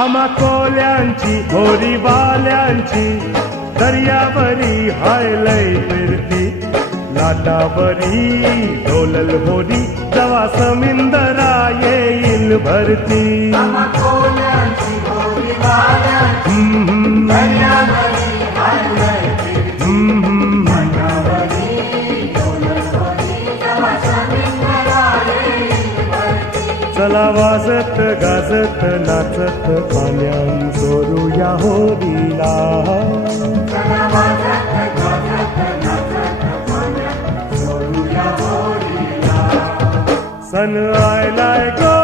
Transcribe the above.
आम्हा कोल्यांची होरी बाल्यांची दर्यावरी हायलय फिरती लाटावरी डोलल होरी जवा समिंदरा येईल भरती चला वाजत गाजत नाचत पाण्यान सोडूया होरीला सन आयलाय गो